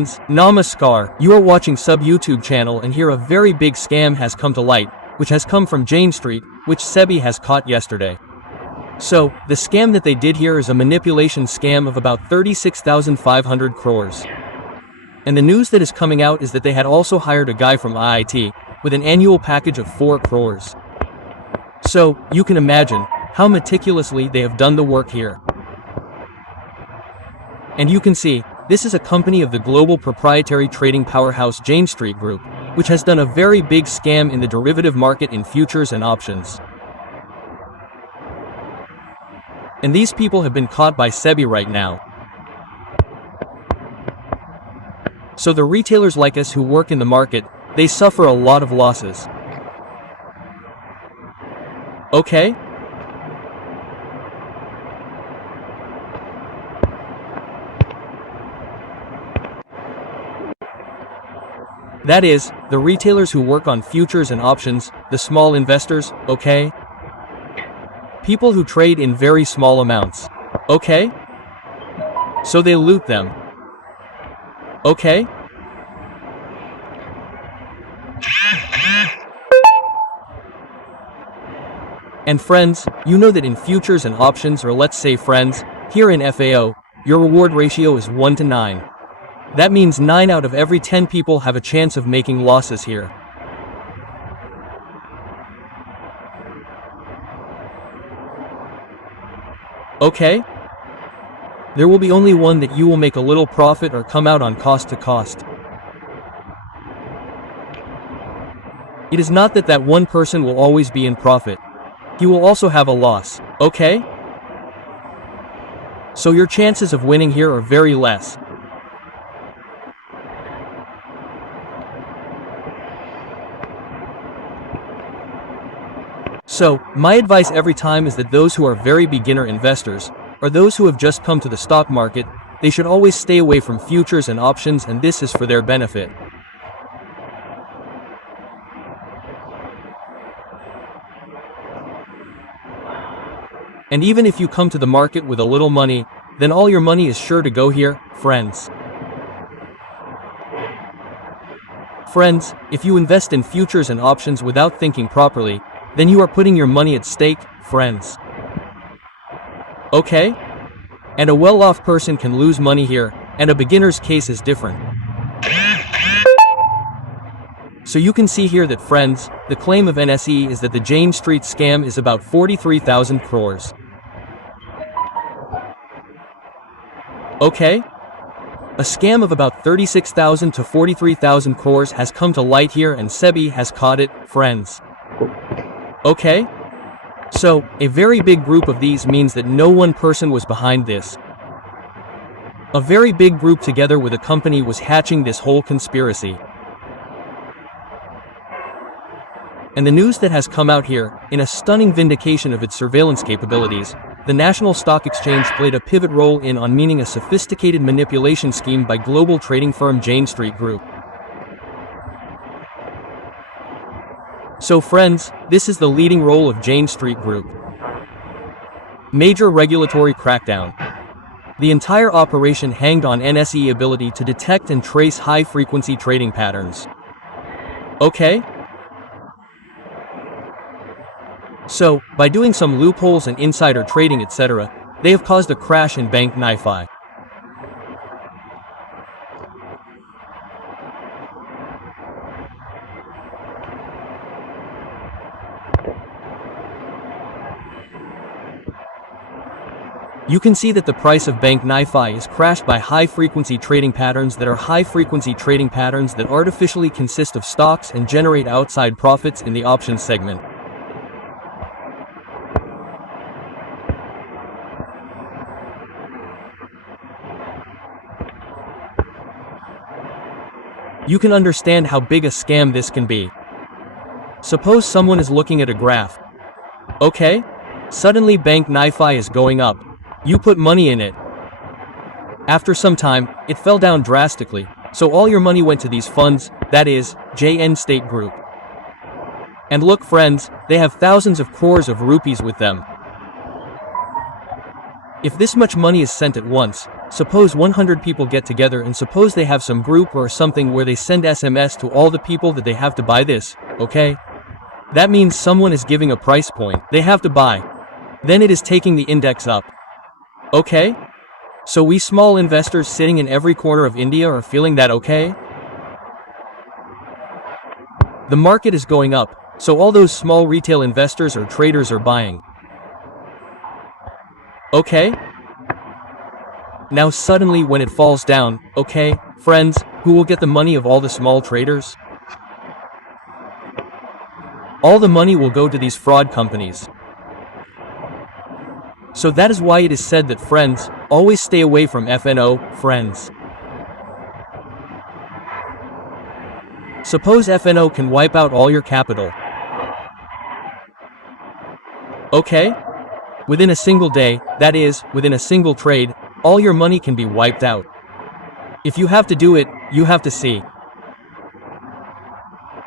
Namaskar, you are watching Sub YouTube channel, and here a very big scam has come to light, which has come from Jane Street, which SEBI has caught yesterday. So, the scam that they did here is a manipulation scam of about 36,500 crores. And the news that is coming out is that they had also hired a guy from IIT, with an annual package of 4 crores. So, you can imagine how meticulously they have done the work here. And you can see, this is a company of the global proprietary trading powerhouse Jane Street Group, which has done a very big scam in the derivative market in futures and options. And these people have been caught by SEBI right now. So the retailers like us who work in the market, they suffer a lot of losses. Okay? That is, the retailers who work on futures and options, the small investors, okay? People who trade in very small amounts, okay? So they loot them, okay? And friends, you know that in futures and options, or let's say friends, here in FAO, your reward ratio is 1 to 9. That means 9 out of every 10 people have a chance of making losses here. Okay? There will be only one that you will make a little profit or come out on cost to cost. It is not that that one person will always be in profit. He will also have a loss, okay? So your chances of winning here are very less. So, my advice every time is that those who are very beginner investors, or those who have just come to the stock market, they should always stay away from futures and options, and this is for their benefit. And even if you come to the market with a little money, then all your money is sure to go here, friends. Friends, if you invest in futures and options without thinking properly, then you are putting your money at stake, friends. Okay? And a well-off person can lose money here, and a beginner's case is different. So you can see here that, friends, the claim of NSE is that the Jane Street scam is about 43,000 crores. Okay? A scam of about 36,000 to 43,000 crores has come to light here, and SEBI has caught it, friends. Okay? So, a very big group of these means that no one person was behind this. A very big group together with a company was hatching this whole conspiracy. And the news that has come out here, in a stunning vindication of its surveillance capabilities, the National Stock Exchange played a pivot role in meaning a sophisticated manipulation scheme by global trading firm Jane Street Group. So friends, this is the leading role of Jane Street Group. Major regulatory crackdown. The entire operation hanged on NSE ability to detect and trace high-frequency trading patterns. Okay? So, by doing some loopholes and insider trading etc., they have caused a crash in Bank NIFI. You can see that the price of Bank NIFI is crashed by high-frequency trading patterns that are high-frequency trading patterns that artificially consist of stocks and generate outside profits in the options segment. You can understand how big a scam this can be. Suppose someone is looking at a graph. Okay? Suddenly Bank NIFI is going up. You put money in it. After some time, it fell down drastically, so all your money went to these funds, that is, Jane Street Group. And look friends, they have thousands of crores of rupees with them. If this much money is sent at once, Suppose 100 people get together and suppose they have some group or something where they send SMS to all the people that they have to buy this, okay? That means someone is giving a price point they have to buy. Then it is taking the index up. Okay? So we small investors sitting in every corner of India are feeling that okay? The market is going up, so all those small retail investors or traders are buying. Okay? Now suddenly when it falls down, okay, friends, who will get the money of all the small traders? All the money will go to these fraud companies. So that is why it is said that friends, always stay away from FnO, friends. Suppose FnO can wipe out all your capital. Okay? Within a single day, that is, within a single trade, all your money can be wiped out. If you have to do it, you have to see.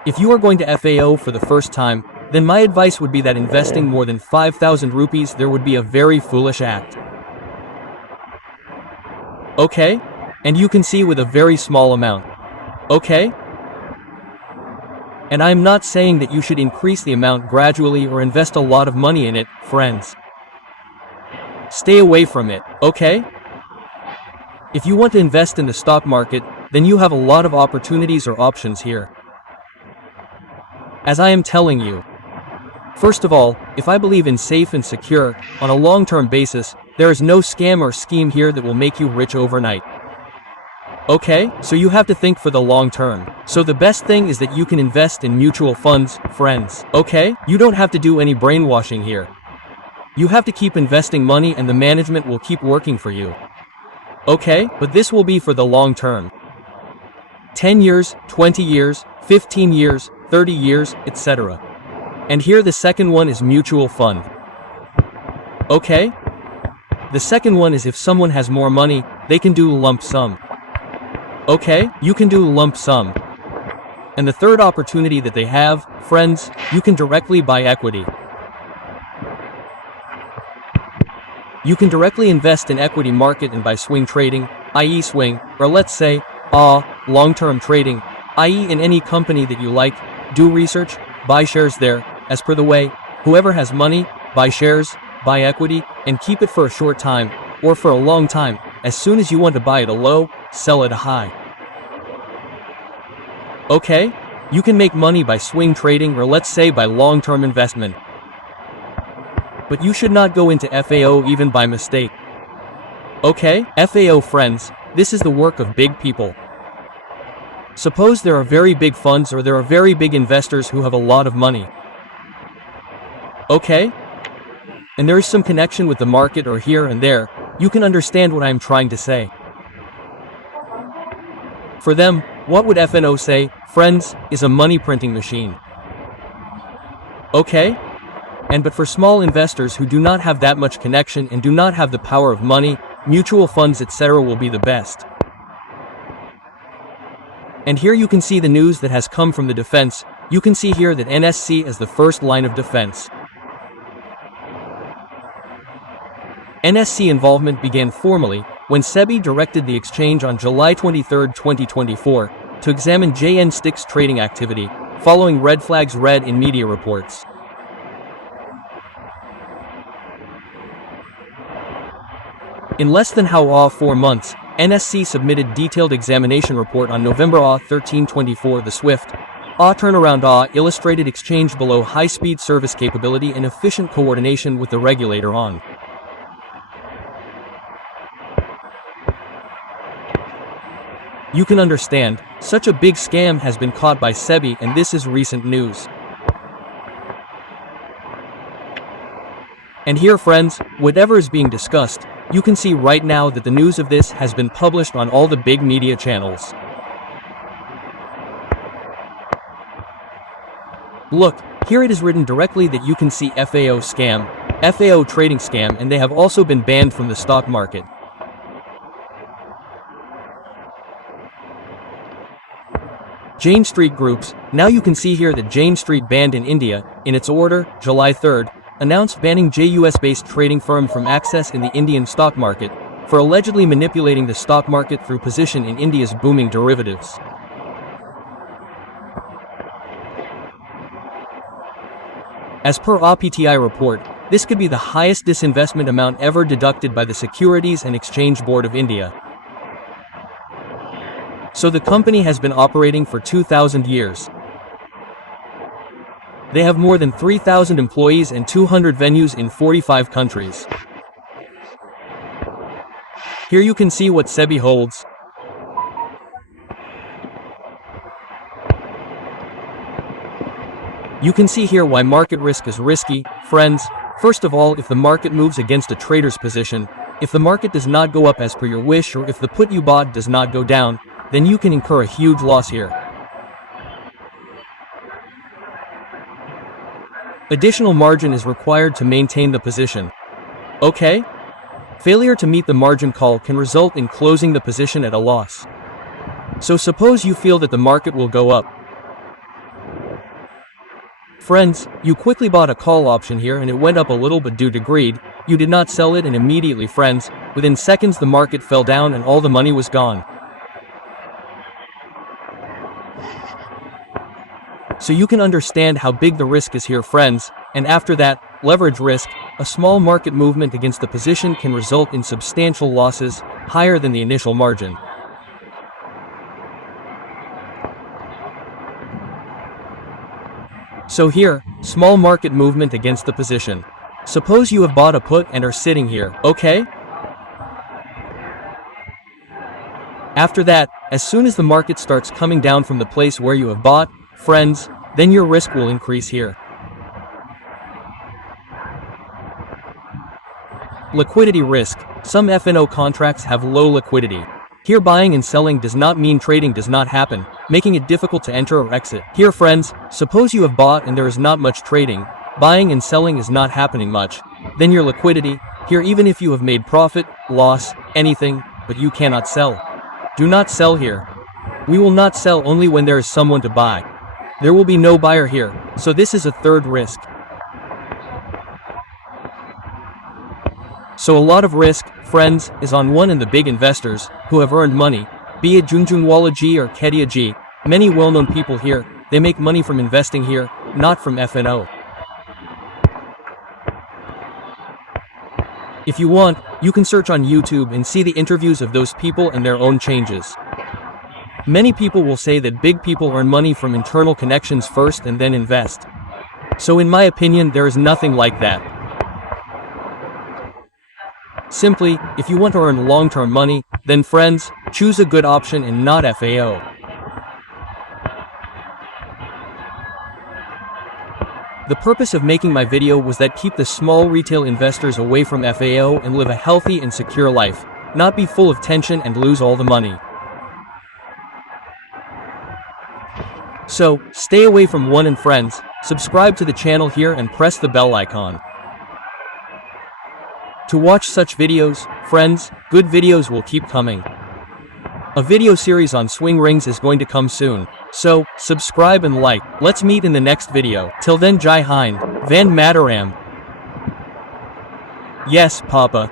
If you are going to FAO for the first time, then my advice would be that investing more than 5,000 rupees there would be a very foolish act. Okay? And you can see with a very small amount. Okay? And I am not saying that you should increase the amount gradually or invest a lot of money in it, friends. Stay away from it, okay? If you want to invest in the stock market, then you have a lot of opportunities or options here. As I am telling you. First of all, if I believe in safe and secure, on a long-term basis, there is no scam or scheme here that will make you rich overnight. Okay, so you have to think for the long term. So the best thing is that you can invest in mutual funds, friends. Okay? You don't have to do any brainwashing here. You have to keep investing money and the management will keep working for you. Okay, but this will be for the long term. 10 years, 20 years, 15 years, 30 years, etc. And here the second one is mutual fund. Okay? The second one is if someone has more money, they can do lump sum. Okay, you can do lump sum. And the third opportunity that they have, friends, you can directly buy equity. You can directly invest in equity market and buy swing trading, i.e. swing, or let's say, long-term trading, i.e. in any company that you like, do research, buy shares there, as per the way, whoever has money, buy shares, buy equity, and keep it for a short time, or for a long time, as soon as you want to buy at a low, sell at a high. Okay? You can make money by swing trading or let's say by long-term investment. But you should not go into FAO even by mistake. Okay? FAO friends, this is the work of big people. Suppose there are very big funds or there are very big investors who have a lot of money. Okay? And there is some connection with the market or here and there, you can understand what I am trying to say. For them, what would FnO say, friends, is a money printing machine. Okay? And but for small investors who do not have that much connection and do not have the power of money, mutual funds etc. will be the best. And here you can see the news that has come from the defense. You can see here that NSC is the first line of defense. NSC involvement began formally when SEBI directed the exchange on July 23, 2024, to examine JN Stick's trading activity, following red flags read in media reports. In less than 4 months, NSC submitted detailed examination report on November 13, 24. The swift turnaround illustrated exchange below high-speed service capability and efficient coordination with the regulator on. You can understand, such a big scam has been caught by SEBI and this is recent news. And here friends, whatever is being discussed, you can see right now that the news of this has been published on all the big media channels. Look, here it is written directly that you can see FAO scam, FAO trading scam, and they have also been banned from the stock market. Jane Street Groups, now you can see here that Jane Street banned in India, in its order, July 3rd, announced banning JUS-based trading firm from access in the Indian stock market, for allegedly manipulating the stock market through position in India's booming derivatives. As per RPTI report, this could be the highest disinvestment amount ever deducted by the Securities and Exchange Board of India. So the company has been operating for 2,000 years. They have more than 3,000 employees and 200 venues in 45 countries. Here you can see what SEBI holds. You can see here why market risk is risky, friends. First of all, if the market moves against a trader's position, if the market does not go up as per your wish, or if the put you bought does not go down, then you can incur a huge loss here. Additional margin is required to maintain the position. Okay? Failure to meet the margin call can result in closing the position at a loss. So suppose you feel that the market will go up. Friends, you quickly bought a call option here and it went up a little, but due to greed, you did not sell it, and immediately, friends, within seconds the market fell down and all the money was gone. So you can understand how big the risk is here, friends. And after that, leverage risk, a small market movement against the position can result in substantial losses, higher than the initial margin. So here, small market movement against the position. Suppose you have bought a put and are sitting here, okay? After that, as soon as the market starts coming down from the place where you have bought, friends, then your risk will increase here. Liquidity risk. Some FnO contracts have low liquidity. Here buying and selling does not mean trading does not happen, making it difficult to enter or exit. Here, friends, suppose you have bought and there is not much trading, buying and selling is not happening much, then your liquidity, here even if you have made profit, loss, anything, but you cannot sell. Do not sell here. We will not sell only when there is someone to buy. There will be no buyer here, so this is a third risk. So a lot of risk, friends, is on one and the big investors, who have earned money, be it Junjunwala Ji or Kedia Ji, many well-known people here, they make money from investing here, not from FnO. If you want, you can search on YouTube and see the interviews of those people and their own changes. Many people will say that big people earn money from internal connections first and then invest. So in my opinion, there is nothing like that. Simply, if you want to earn long-term money, then friends, choose a good option and not FnO. The purpose of making my video was that keep the small retail investors away from FnO and live a healthy and secure life, not be full of tension and lose all the money. So, stay away from one and friends, subscribe to the channel here and press the bell icon. To watch such videos, friends, good videos will keep coming. A video series on swing rings is going to come soon, so, subscribe and like. Let's meet in the next video. Till then, Jai Hind, Van Mataram. Yes, Papa.